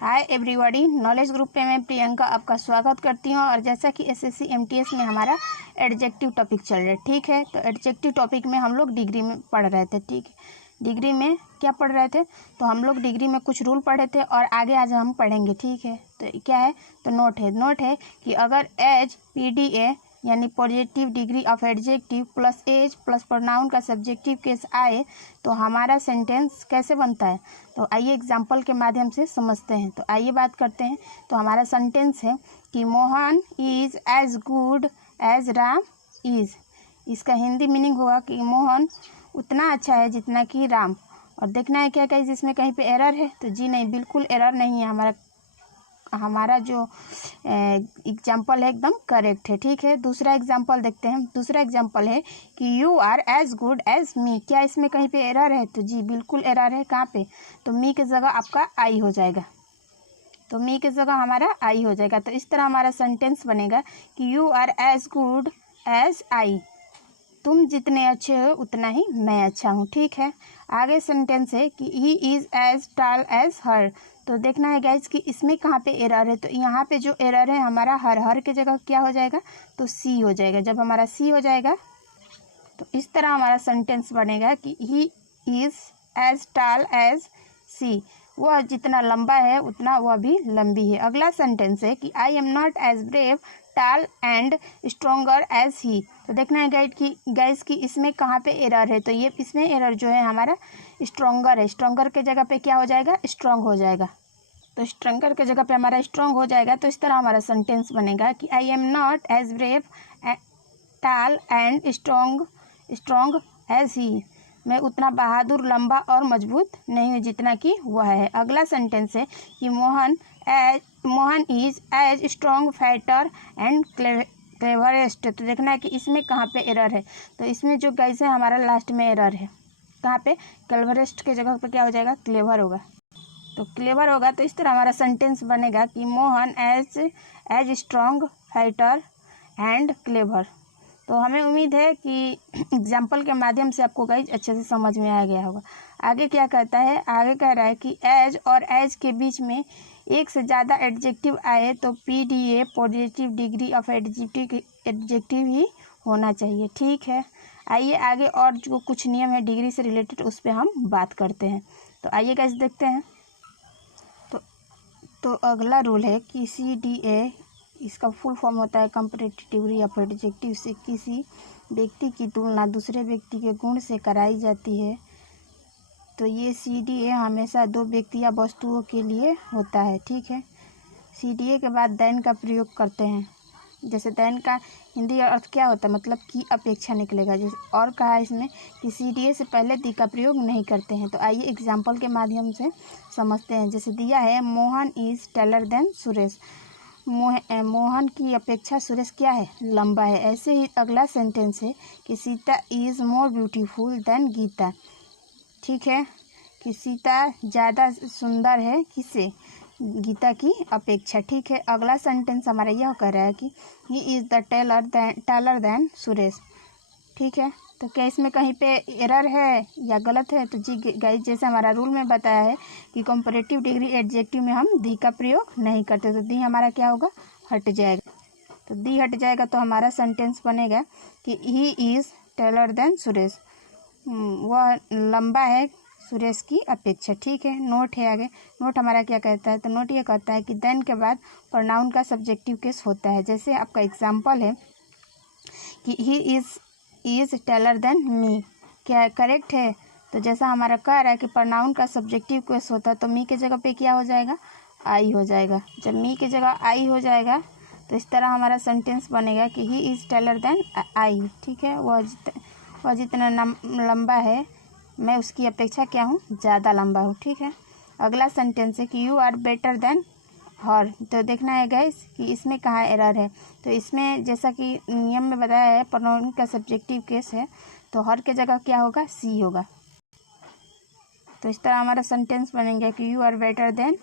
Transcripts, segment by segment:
Hi everybody, knowledge group पे मैं प्रियंका आपका स्वागत करती हूँ। और जैसा कि एसएससी एमटीएस में हमारा एडजेक्टिव टॉपिक चल रहा है, ठीक है। तो एडजेक्टिव टॉपिक में हम लोग डिग्री में पढ़ रहे थे, ठीक है। डिग्री में क्या पढ़ रहे थे? तो हम लोग डिग्री में कुछ रूल पढ़े थे और आगे आज हम पढ़ेंगे, ठीक है। तो क्या है? तो नोट है कि अगर एज PDA यानी positive degree of adjective plus as plus pronoun का सब्जेक्टिव केस आए तो हमारा सेंटेंस कैसे बनता है। तो आइए एग्जाम्पल के माध्यम से समझते हैं। तो आइए बात करते हैं। तो हमारा सेंटेंस है कि Mohan is as good as Ram is. इसका हिंदी मीनिंग होगा कि मोहन उतना अच्छा है जितना कि राम। और देखना है क्या कहीं इसमें कहीं पे एरर है? तो जी नहीं, बिल्कुल एरर नहीं है। हमारा जो एग्जाम्पल है एकदम करेक्ट है, ठीक है। दूसरा एग्जाम्पल देखते हैं। दूसरा एग्जाम्पल है कि you are as good as me. क्या इसमें कहीं पे एरर है? तो जी बिल्कुल एरर है। कहाँ पे? तो मी की जगह आपका आई हो जाएगा। तो मी की जगह हमारा आई हो जाएगा। तो इस तरह हमारा सेंटेंस बनेगा कि you are as good as I. तुम जितने अच्छे हो उतना ही मैं अच्छा हूँ, ठीक है। आगे सेंटेंस है कि he is as tall as her. तो देखना है गाइज कि इसमें कहाँ पे एरर है। तो यहाँ पे जो एरर है हमारा हर के जगह क्या हो जाएगा? तो सी हो जाएगा। जब हमारा सी हो जाएगा तो इस तरह हमारा सेंटेंस बनेगा कि he is as tall as she. वह जितना लंबा है उतना वह भी लंबी है। अगला सेंटेंस है कि I am not as brave tall and stronger as he. तो देखना है गाइज कि इसमें कहाँ पे एरर है। तो ये इसमें एरर जो है हमारा स्ट्रोंगर है। स्ट्रोंगर के जगह पे क्या हो जाएगा? स्ट्रॉन्ग हो जाएगा। तो स्ट्रोंगर के जगह पे हमारा स्ट्रॉन्ग हो जाएगा। तो इस तरह हमारा सेंटेंस बनेगा कि I am not as brave tall and strong as he. मैं उतना बहादुर, लंबा और मजबूत नहीं हूँ जितना कि वह है। अगला सेंटेंस है कि Mohan is as strong fighter and cleverest. तो देखना है कि इसमें कहाँ पे एरर है। तो इसमें जो गाइस है हमारा लास्ट में एरर है। कहाँ पे? क्लेवरेस्ट के जगह पे क्या हो जाएगा? क्लेवर होगा। तो क्लेवर होगा। तो इस तरह हमारा सेंटेंस बनेगा कि Mohan as strong fighter and clever. तो हमें उम्मीद है कि एग्जाम्पल के माध्यम से आपको गाइज अच्छे से समझ में आ गया होगा। आगे क्या कहता है? आगे कह रहा है कि एज और एज के बीच में एक से ज़्यादा एडजेक्टिव आए तो PDA positive degree of adjective ही होना चाहिए, ठीक है। आइए आगे और जो कुछ नियम है डिग्री से रिलेटेड उस पर हम बात करते हैं। तो आइए गाइज देखते हैं। तो अगला रूल है कि CDA, इसका फुल फॉर्म होता है कंपैरेटिव डिग्री ऑफ एडजेक्टिव से किसी व्यक्ति की तुलना दूसरे व्यक्ति के गुण से कराई जाती है। तो ये CDA हमेशा दो व्यक्ति या वस्तुओं के लिए होता है, ठीक है। CDA के बाद देन का प्रयोग करते हैं। जैसे देन का हिंदी अर्थ क्या होता है? मतलब की अपेक्षा निकलेगा। जैसे और कहा है इसमें कि CDA से पहले दी का प्रयोग नहीं करते हैं। तो आइए एग्जाम्पल के माध्यम से समझते हैं। जैसे दिया है Mohan is taller than Suresh. Mohan की अपेक्षा सुरेश क्या है? लंबा है। ऐसे ही अगला सेंटेंस है कि Sita is more beautiful than Gita, ठीक है। कि सीता ज़्यादा सुंदर है किससे? गीता की अपेक्षा, ठीक है। अगला सेंटेंस हमारा यह कह रहा है कि he is the taller than Suresh, ठीक है। तो क्या इसमें कहीं पे एरर है या गलत है? तो जी गाइस, जैसे हमारा रूल में बताया है कि कंपैरेटिव डिग्री एडजेक्टिव में हम दी का प्रयोग नहीं करते। तो दी हमारा क्या होगा? हट जाएगा। तो दी हट जाएगा तो हमारा सेंटेंस बनेगा कि he is taller than Suresh. वह लंबा है सुरेश की अपेक्षा, ठीक है। नोट है आगे। नोट हमारा क्या कहता है? तो नोट ये कहता है कि देन के बाद प्रोनाउन का सब्जेक्टिव केस होता है। जैसे आपका एग्जाम्पल है कि he is taller than me. क्या करेक्ट है? तो जैसा हमारा कह रहा है कि प्रोनाउन का सब्जेक्टिव केस होता है तो मी के जगह पे क्या हो जाएगा? आई हो जाएगा। जब मी की जगह आई हो जाएगा तो इस तरह हमारा सेंटेंस बनेगा कि he is taller than I, ठीक है। वह जितना लंबा है मैं उसकी अपेक्षा क्या हूँ? ज़्यादा लंबा हूँ, ठीक है। अगला सेंटेंस है कि यू आर बेटर देन हर। तो देखना है गाइस कि इसमें कहाँ एरर है। तो इसमें जैसा कि नियम में बताया है प्रोनाउन का सब्जेक्टिव केस है तो हर के जगह क्या होगा? सी होगा। तो इस तरह हमारा सेंटेंस बनेगा कि यू आर बेटर देन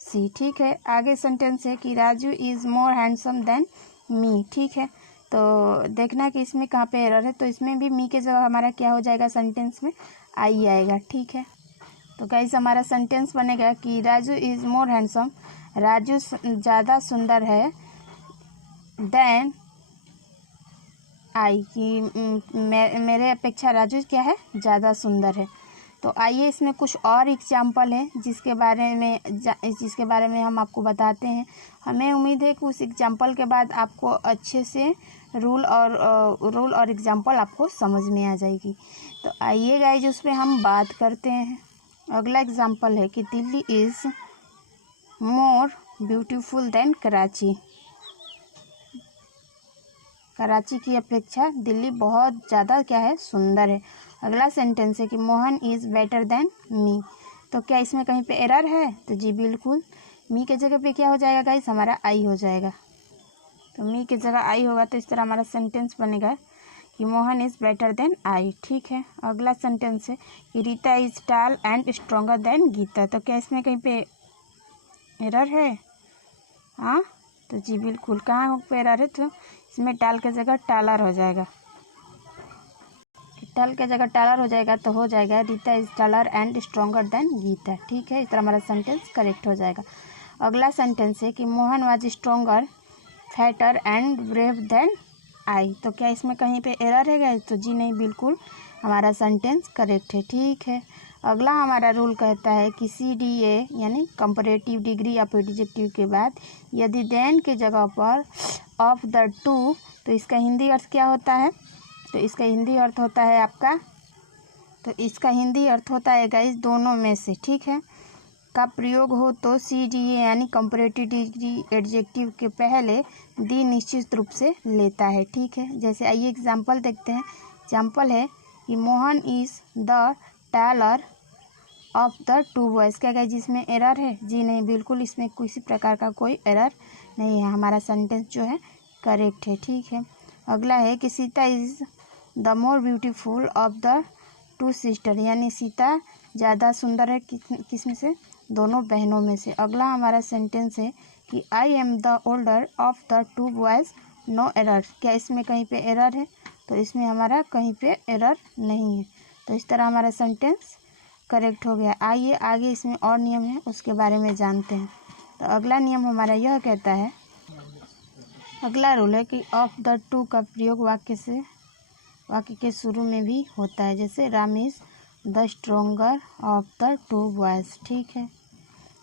सी, ठीक है। आगे सेंटेंस है कि Raju is more handsome than me, ठीक है। तो देखना है कि इसमें कहाँ पे एरर है। तो इसमें भी मी के जगह हमारा क्या हो जाएगा? सेंटेंस में आई आएगा, ठीक है। तो गाइस हमारा सेंटेंस बनेगा कि Raju is more handsome, Raju ज़्यादा सुंदर है, देन आई, कि मेरे अपेक्षा राजू क्या है, ज़्यादा सुंदर है। तो आइए इसमें कुछ और एग्जाम्पल हैं जिसके बारे में हम आपको बताते हैं। हमें उम्मीद है कि उस एग्जाम्पल के बाद आपको अच्छे से रूल और एग्जाम्पल आपको समझ में आ जाएगी। तो आइए गाइस उस पर हम बात करते हैं। अगला एग्जाम्पल है कि Delhi is more beautiful then Karachi, Karachi की अपेक्षा दिल्ली बहुत ज़्यादा क्या है, सुंदर है। अगला सेंटेंस है कि Mohan is better than me. तो क्या इसमें कहीं पे एरर है? तो जी बिल्कुल, मी के जगह पे क्या हो जाएगा गाइस, हमारा आई हो जाएगा। तो मी की जगह आई होगा, तो इस तरह हमारा सेंटेंस बनेगा कि Mohan is better than I. ठीक है। अगला सेंटेंस है कि Rita is tall and stronger than Gita. तो क्या इसमें कहीं पे एरर है? हाँ, तो जी बिल्कुल, कहाँ पे एरर है? तो इसमें टाल के जगह टालर हो जाएगा। टल के जगह टालर हो जाएगा तो हो जाएगा Rita is taller and stronger than Gita. ठीक है, इस तरह हमारा सेंटेंस करेक्ट हो जाएगा। अगला सेंटेंस है कि Mohan was stronger fatter and brave than I. तो क्या इसमें कहीं पे एरर है? तो जी नहीं, बिल्कुल हमारा सेंटेंस करेक्ट है। ठीक है। अगला हमारा रूल कहता है कि CDA यानी कंपैरेटिव डिग्री ऑफ एडजेक्टिव के बाद यदि देन के जगह पर ऑफ द टू, तो इसका हिंदी अर्थ क्या होता है? तो इसका हिंदी अर्थ होता है आपका, तो इसका हिंदी अर्थ होता है गाइस दोनों में से, ठीक है, का प्रयोग हो तो CDA यानी कंपैरेटिव डिग्री एडजेक्टिव के पहले दी निश्चित रूप से लेता है। ठीक है। जैसे आइए एग्जाम्पल देखते हैं। एग्जाम्पल है कि Mohan is the taller of the two boys. क्या गाइस जिसमें एरर है? जी नहीं, बिल्कुल इसमें किसी प्रकार का कोई एरर नहीं है। हमारा सेंटेंस जो है करेक्ट है। ठीक है। अगला है कि Sita is the more beautiful of the to sister, यानी सीता ज़्यादा सुंदर है किस में से? दोनों बहनों में से। अगला हमारा सेंटेंस है कि I am the older of the two boys, no error. क्या इसमें कहीं पे एरर है? तो इसमें हमारा कहीं पे एरर नहीं है। तो इस तरह हमारा सेंटेंस करेक्ट हो गया। आइए आगे इसमें और नियम है उसके बारे में जानते हैं। तो अगला नियम हमारा यह कहता है, अगला रूल है कि ऑफ द टू का प्रयोग वाक्य के शुरू में भी होता है। जैसे Ram is the stronger of the two boys. ठीक है।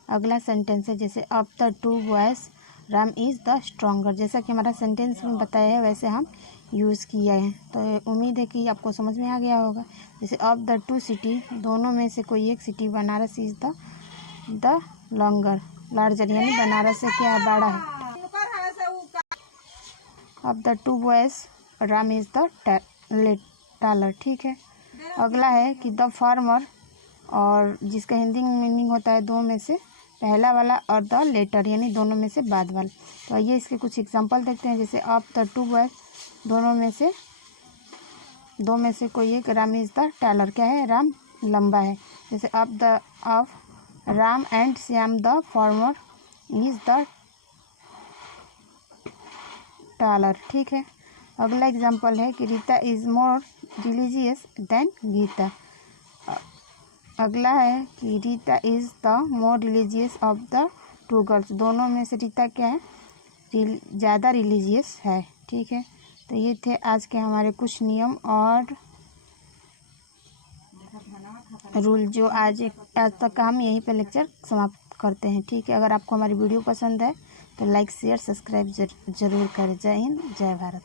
अगला सेंटेंस है जैसे of the two boys Ram is the stronger. जैसा कि हमारा सेंटेंस में बताया है वैसे हम यूज़ किया है। तो उम्मीद है कि आपको समझ में आ गया होगा। जैसे ऑफ द टू सिटी, दोनों में से कोई एक city, Banaras is the larger, यानी बनारस से क्या बड़ा है। Of the two boys Ram is the taller. ठीक है। अगला है कि द फार्मर, और जिसका हिंदी मीनिंग होता है दो में से पहला वाला, और द लेटर यानी दोनों में से बाद वाला। तो आइए इसके कुछ एग्जांपल देखते हैं। जैसे ऑफ द टू बॉयज़, दो में से कोई एक, राम इज़ द टालर, क्या है? राम लंबा है। जैसे of Ram and Shyam the farmer is the taller. ठीक है। अगला एग्जाम्पल है कि Rita is more religious than Gita. अगला है कि Rita is the more religious of the two girls, दोनों में से रीता क्या है? ज़्यादा रिलीजियस है। ठीक है। तो ये थे आज के हमारे कुछ नियम और रूल, जो आज तक का हम यहीं पे लेक्चर समाप्त करते हैं। ठीक है। अगर आपको हमारी वीडियो पसंद है तो लाइक शेयर सब्सक्राइब जरूर करें। जय हिंद, जय भारत।